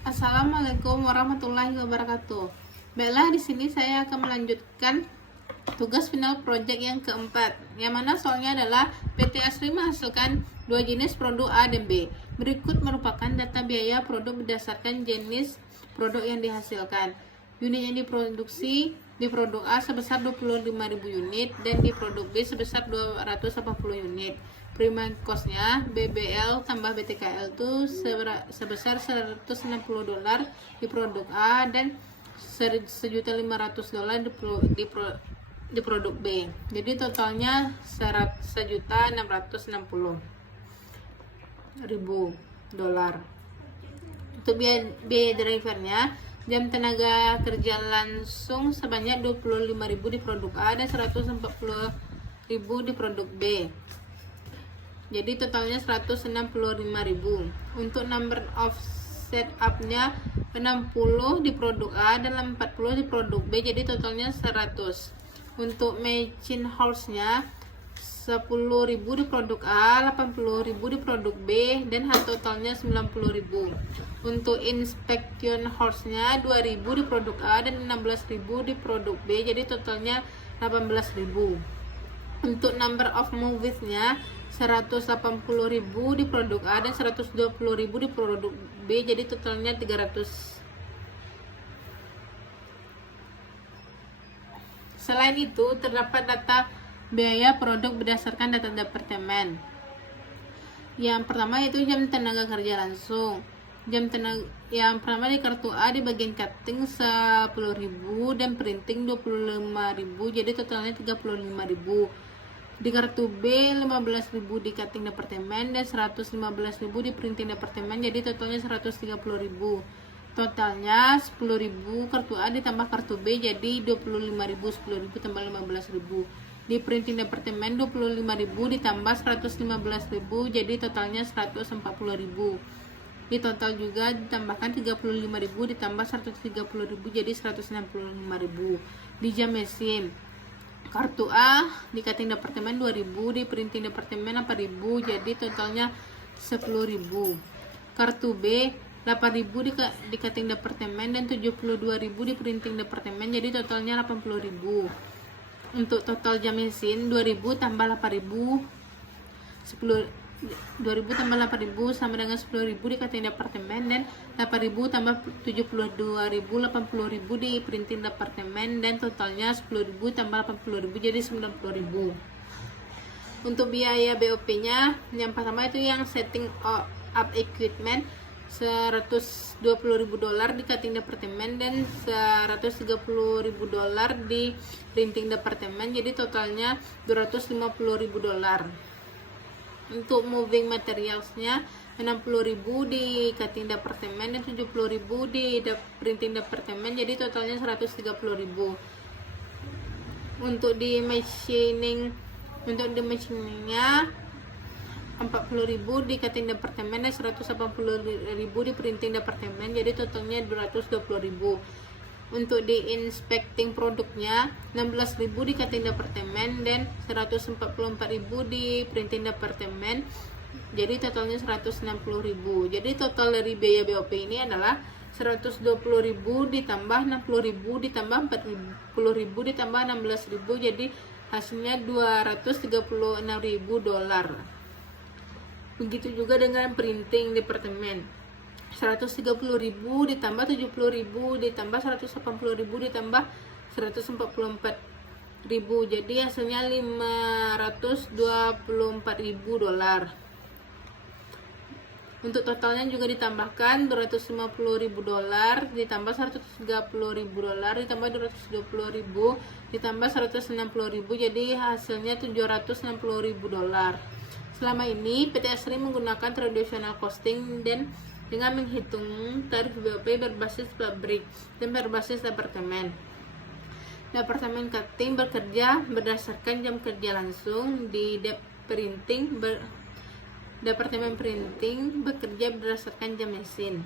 Assalamualaikum warahmatullahi wabarakatuh. Baiklah, di sini saya akan melanjutkan tugas final project yang keempat, yang mana soalnya adalah PT Asri menghasilkan dua jenis produk A dan B. Berikut merupakan data biaya produk berdasarkan jenis produk yang dihasilkan. Unit yang diproduksi di produk A sebesar 25.000 unit dan di produk B sebesar 280 unit. Prima cost-nya BBL tambah BTKL itu sebesar $160 di produk A dan $1.500 di produk B. Jadi totalnya $1.660.000. Untuk biaya drivernya, jam tenaga kerja langsung sebanyak 25.000 di produk A dan 140.000 di produk B. Jadi totalnya 165.000. Untuk number of setup-nya 60 di produk A dan 40 di produk B, jadi totalnya 100. Untuk machine horse-nya 10.000 di produk A, 80.000 di produk B, dan totalnya 90.000. Untuk inspection horse-nya 2.000 di produk A dan 16.000 di produk B, jadi totalnya 18.000. Untuk number of movies-nya 180.000 di produk A dan 120.000 di produk B, jadi totalnya 300. Selain itu, terdapat data biaya produk berdasarkan data departemen. Yang pertama yaitu jam tenaga kerja langsung. Yang pertama di kartu A di bagian cutting 10.000 dan printing 25.000, jadi totalnya 35.000. Di kartu B 15.000 di cutting departemen dan 115.000 di printing departemen, jadi totalnya 130.000. Totalnya 10.000 kartu A ditambah kartu B, jadi 25.000. 10.000 tambah 15.000. Di printing departemen 25.000 ditambah 115.000, jadi totalnya 140.000. Di total juga ditambahkan 35.000 ditambah 130.000, jadi 165.000. Di jam mesin, kartu A di cutting departemen 2.000, di printing departemen 4.000, jadi totalnya 10.000. Kartu B 8.000 di cutting departemen dan 72.000 di printing departemen, jadi totalnya 80.000. Untuk total jam mesin 2.000 tambah 8.000 2.000 tambah 8.000 sama dengan 10.000 di cutting departemen dan 8.000 tambah 72.000 80.000 di printing departemen, dan totalnya 10.000 tambah 80.000 jadi 90.000. Untuk biaya BOP-nya, yang pertama itu yang setting up equipment $120.000 di cutting departemen dan $130.000 di printing departemen, jadi totalnya $250.000. Untuk moving materialsnya 60.000 di cutting departemen dan 70.000 di printing departemen, jadi totalnya 130.000. Untuk di machiningnya 40.000 di cutting departemen dan 180.000 di printing departemen, jadi totalnya 220.000. Untuk di inspecting produknya 16.000 di cutting departemen dan 144.000 di printing departemen, jadi totalnya 160.000. Jadi total dari biaya BOP ini adalah 120.000 ditambah 60.000 ditambah 40.000 ditambah 16.000, jadi hasilnya $236.000. Begitu juga dengan printing departemen, 130.000 ditambah 70.000 ditambah 180.000 ditambah 144.000, jadi hasilnya $524.000. Untuk totalnya juga ditambahkan $250.000 ditambah $130.000 ditambah 220.000 ditambah 160.000, jadi hasilnya $760.000. Selama ini PT Asri menggunakan traditional costing dan dengan menghitung tarif BOP berbasis pabrik dan berbasis departemen. Departemen cutting bekerja berdasarkan jam kerja langsung, di Departemen printing bekerja berdasarkan jam mesin.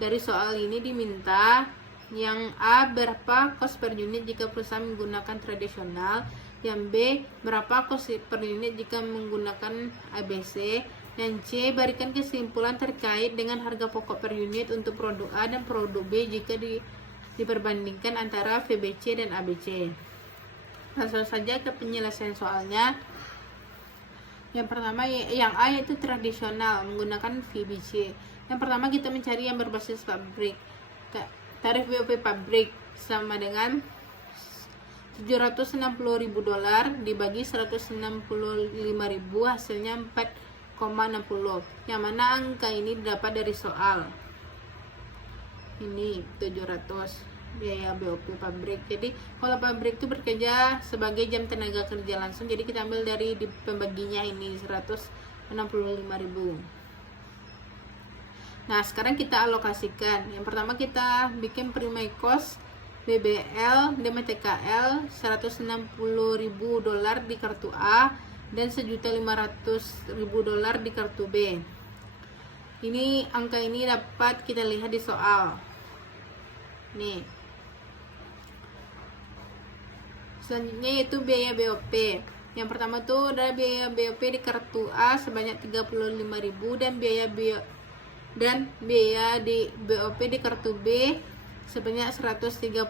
Dari soal ini diminta yang A, berapa cost per unit jika perusahaan menggunakan tradisional, yang B, berapa cost per unit jika menggunakan ABC, Dan C, berikan kesimpulan terkait dengan harga pokok per unit untuk produk A dan produk B jika diperbandingkan antara VBC dan ABC. Langsung saja ke penyelesaian soalnya. Yang pertama, yang A yaitu tradisional menggunakan VBC. Yang pertama kita mencari yang berbasis pabrik. Tarif BOP pabrik sama dengan $760.000 dibagi 165.000 hasilnya 4,60. Yang mana angka ini didapat dari soal. Ini 700 biaya BOP pabrik. Jadi kalau pabrik itu bekerja sebagai jam tenaga kerja langsung, jadi kita ambil dari di pembaginya ini 165.000. Nah, sekarang kita alokasikan. Yang pertama kita bikin primary cost BBL dan TKL $160.000 di kartu A dan $1.500.000 di kartu B. Ini angka ini dapat kita lihat di soal. Nih. Selanjutnya yaitu biaya BOP. Yang pertama tuh adalah biaya BOP di kartu A sebanyak 35.000 dan biaya di BOP di kartu B sebanyak 130.000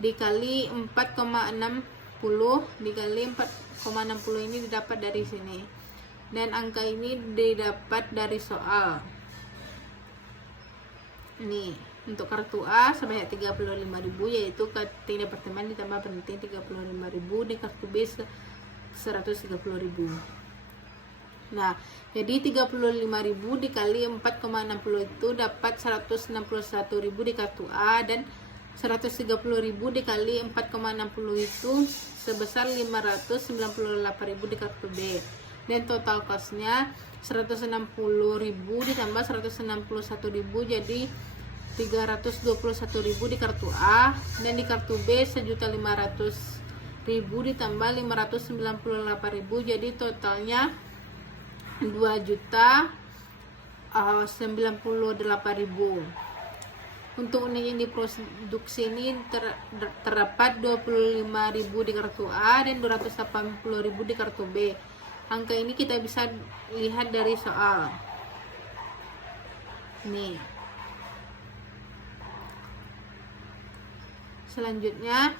dikali 4,60 dikali 4,60 ini didapat dari sini. Dan angka ini didapat dari soal. Nih, untuk kartu A sebanyak 35.000 yaitu cutting departemen ditambah printing 35.000 di kartu B 130.000. Nah, jadi 35.000 dikali 4,60 itu dapat 161.000 di kartu A dan 130.000 dikali 4,60 itu sebesar 598.000 di kartu B. Dan total costnya 160.000 ditambah 161.000 jadi 321.000 di kartu A dan di kartu B 1.500.000 ditambah 598.000 jadi totalnya 2.098.000. Untuk unit yang diproduksi ini terdapat 25.000 di kartu A dan 280.000 di kartu B. Angka ini kita bisa lihat dari soal. Nih. Selanjutnya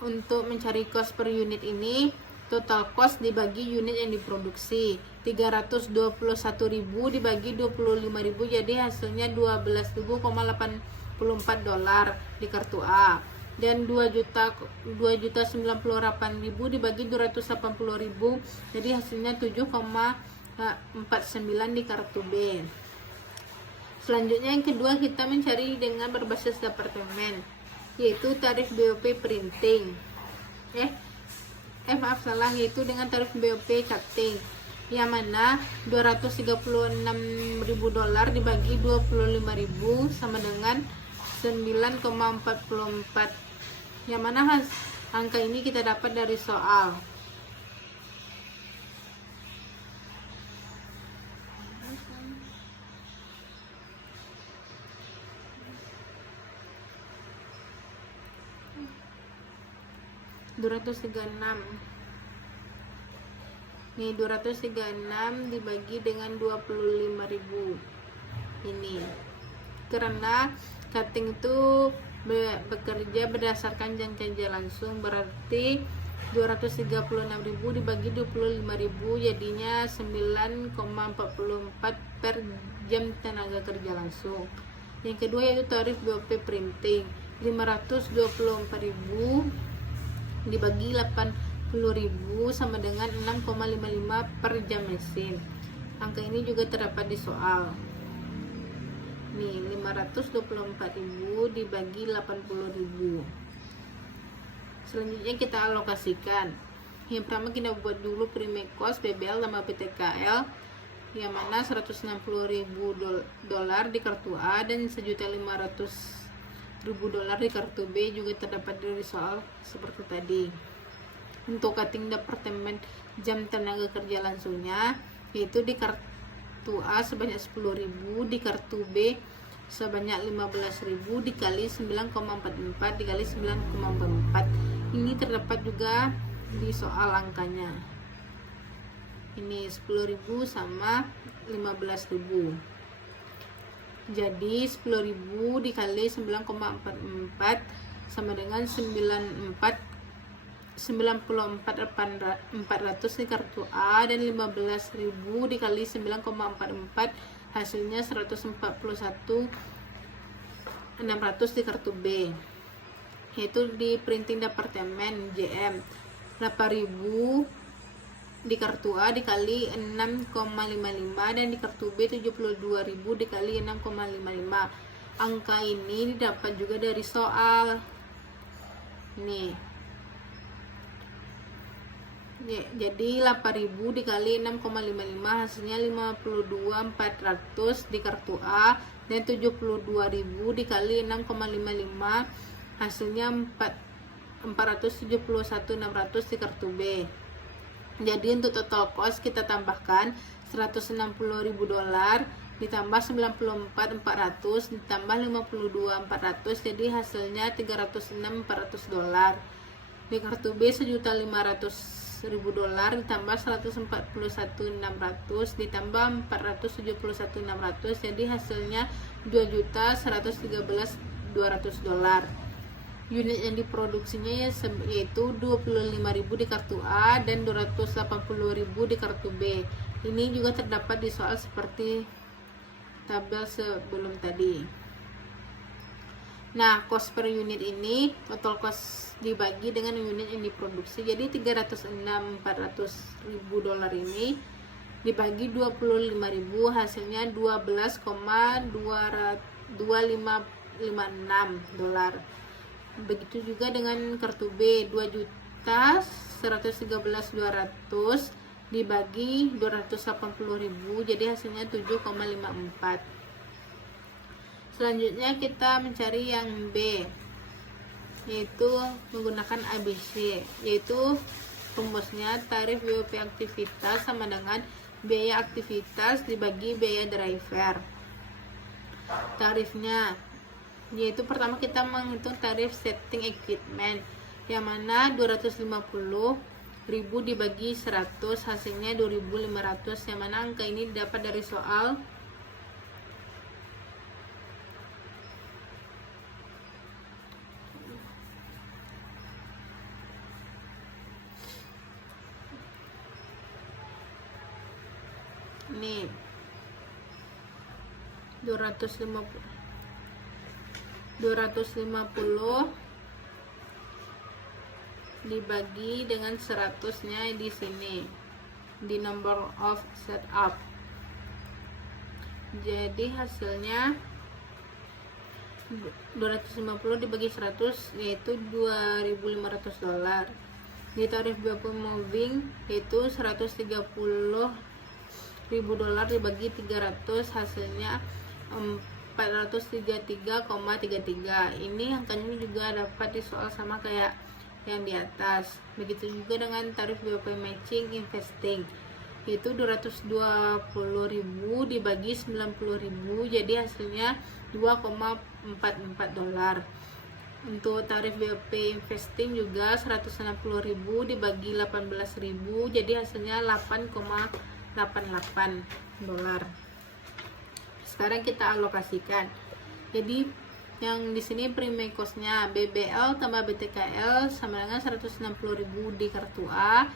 untuk mencari cost per unit ini, total cost dibagi unit yang diproduksi 321.000 dibagi 25.000 jadi hasilnya $12.084 di kartu A dan 2.098.000 dibagi 280.000 jadi hasilnya 7,49 di kartu B. Selanjutnya yang kedua kita mencari dengan berbasis departemen yaitu tarif BOP printing. Yaitu dengan tarif BOP cutting yang mana $236.000 dibagi 25.000 sama dengan 9,44 yang mana angka ini kita dapat dari soal. Nih 236 dibagi dengan 25.000 ini karena cutting itu bekerja berdasarkan jam kerja langsung berarti 236.000 dibagi 25.000 jadinya 9,44 per jam tenaga kerja langsung. Yang kedua yaitu tarif BOP printing 524.000 dibagi 80.000 sama dengan 6,55 per jam mesin. Angka ini juga terdapat di soal. Nih 524.000 dibagi 80.000. Selanjutnya kita alokasikan. Yang pertama kita buat dulu primary cost BBL sama PTKL yang mana $160.000 di kartu A dan $1.500.000 di kartu B juga terdapat dari soal seperti tadi. Untuk cutting departemen jam tenaga kerja langsungnya yaitu di kartu A sebanyak 10.000 di kartu B sebanyak 15.000 dikali 9,44 dikali 9,44 ini terdapat juga di soal angkanya. Ini 10.000 sama 15.000. Jadi 10.000 dikali 9,44 sama dengan 94.400 di kartu A, dan 15.000 dikali 9,44 hasilnya 141.600 di kartu B. Yaitu di printing departemen JM 8.000 di kartu A dikali 6,55 dan di kartu B 72.000 dikali 6,55. Angka ini didapat juga dari soal. Nih. Jadi 8.000 dikali 6,55 hasilnya 52.400 di kartu A, dan 72.000 dikali 6,55 hasilnya 471.600 di kartu B. Jadi untuk total cost kita tambahkan $160.000 ditambah 94.400 ditambah 52.400, jadi hasilnya $306.400. Di kartu B $1.500.000 ditambah 141.600 ditambah 471.600, jadi hasilnya $2.113.200. Unit yang diproduksinya yaitu 25.000 di kartu A dan 280.000 di kartu B. Ini juga terdapat di soal seperti tabel sebelum tadi. Nah, cost per unit ini, total cost dibagi dengan unit yang diproduksi. Jadi $306.400 ini dibagi 25.000 hasilnya $12,2556. Begitu juga dengan kartu B, 2.113.200 dibagi 280.000, jadi hasilnya 7,54. Selanjutnya kita mencari yang B, yaitu menggunakan ABC, yaitu rumusnya tarif BOP aktivitas sama dengan biaya aktivitas dibagi biaya driver. Tarifnya yaitu pertama kita menghitung tarif setting equipment, yang mana 250.000 dibagi 100 hasilnya 2.500, yang mana angka ini dapat dari soal. Ini 250 dibagi dengan 100-nya di sini di number of setup. Jadi hasilnya 250 dibagi 100 yaitu $2.500. Di tarif BOP moving yaitu $130.000 dibagi 300 hasilnya 433,33. Ini angkanya juga dapat di soal sama kayak yang di atas. Begitu juga dengan tarif BOP matching investing, yaitu 220.000 dibagi 90.000, jadi hasilnya $2,44. Untuk tarif BOP investing juga 160.000 dibagi 18.000, jadi hasilnya $8,88. Sekarang kita alokasikan. Jadi yang di sini prime cost-nya BBL tambah BTKL sama dengan 160.000 di kartu A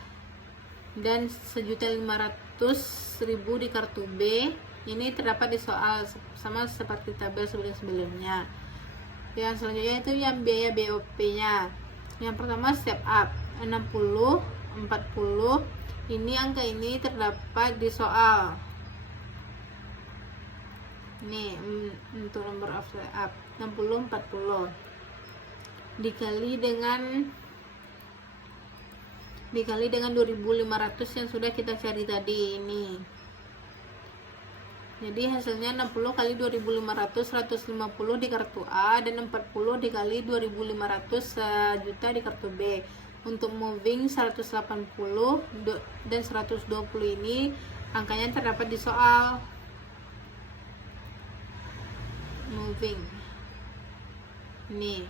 dan 1.500.000 di kartu B. Ini terdapat di soal sama seperti tabel sebelum-sebelumnya. Yang selanjutnya itu yang biaya BOP-nya. Yang pertama step up 60, 40. Ini angka ini terdapat di soal. Ini untuk number of step up 60, 40 dikali dengan 2.500 yang sudah kita cari tadi ini. Jadi hasilnya 60 kali 2.500 150 di kartu A dan 40 dikali 2.500 juta di kartu B. Untuk moving 180 dan 120 ini angkanya terdapat di soal. Moving nih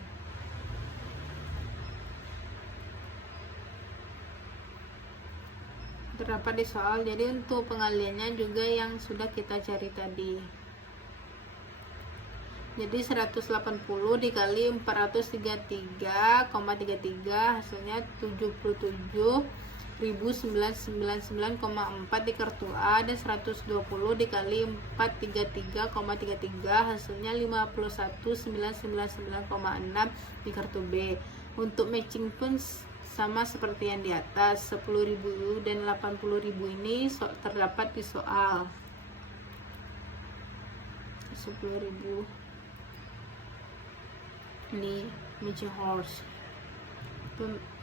terdapat di soal. Jadi untuk pengaliannya juga yang sudah kita cari tadi. Jadi 180 dikali 433,33 hasilnya 77.999,4 di kartu A, dan 120 dikali 433,33 hasilnya 51.999,6 di kartu B. Untuk matching pun sama seperti yang di atas, 10.000 dan 80.000 ini terdapat di soal. 10.000 ini matching horse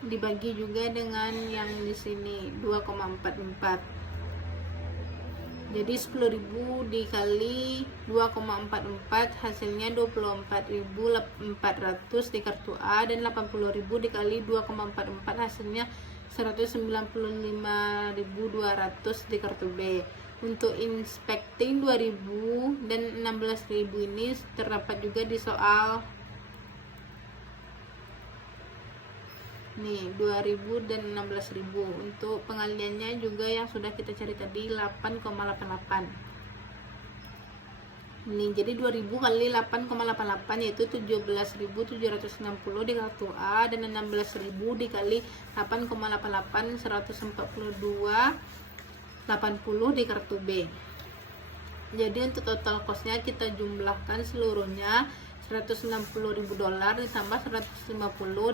dibagi juga dengan yang di sini 2,44. Jadi 10.000 dikali 2,44 hasilnya 24.400 di kartu A, dan 80.000 dikali 2,44 hasilnya 195.200 di kartu B. Untuk inspecting 2.000 dan 16.000 ini terdapat juga di soal. Nih 2.000 dan 16.000. Untuk pengaliannya juga yang sudah kita cari tadi 8,88. Nih jadi 2.000 kali 8,88 yaitu 17.760 di kartu A, dan 16.000 dikali 8,88 142,80 di kartu B. Jadi untuk total costnya kita jumlahkan seluruhnya $160.000 ditambah 150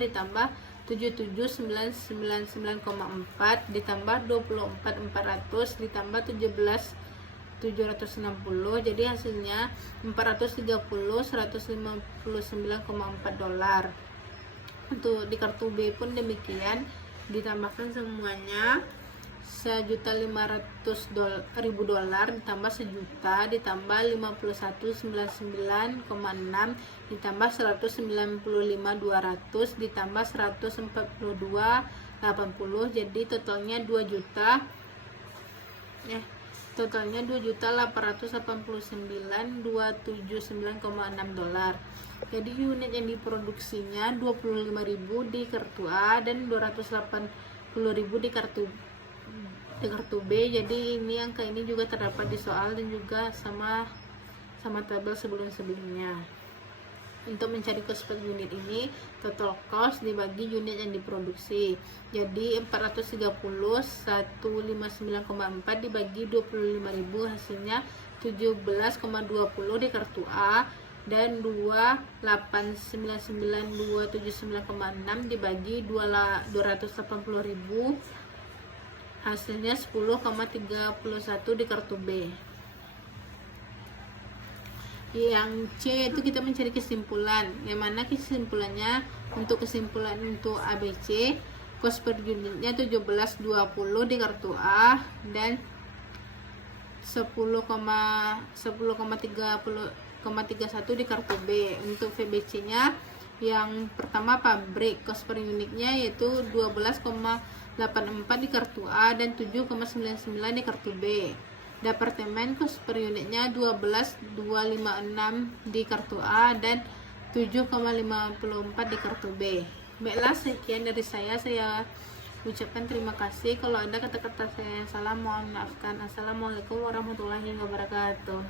ditambah 77.999,4 ditambah 24.400 ditambah 17.760, jadi hasilnya $430.159,4. Untuk di kartu B pun demikian, ditambahkan semuanya $1.500.000 ditambah 1 juta ditambah 51.99,6 ditambah 195.200 ditambah 142.80, jadi totalnya 2.889.279,6 dolar. Jadi unit yang diproduksinya 25.000 di kartu A dan 280.000 di kartu B. Jadi ini angka ini juga terdapat di soal dan juga sama tabel sebelumnya. Untuk mencari cost per unit ini, total cost dibagi unit yang diproduksi. Jadi 430.159,4 dibagi 25.000 hasilnya 17,20 di kartu A, dan 2.899.279,6 dibagi 280.000 hasilnya 10,31 di kartu B. Yang C itu kita mencari kesimpulan, yang mana kesimpulannya untuk ABC cost per unitnya 17,20 di kartu A dan 10,31 di kartu B. Untuk VBC nya yang pertama pabrik cost per unitnya yaitu 12,84 di kartu A dan 7,99 di kartu B. Departemen cost per unitnya 12,256 di kartu A dan 7,54 di kartu B. Baiklah, sekian dari saya ucapkan terima kasih. Kalau ada kata-kata saya yang salah mohon maafkan. Assalamualaikum warahmatullahi wabarakatuh.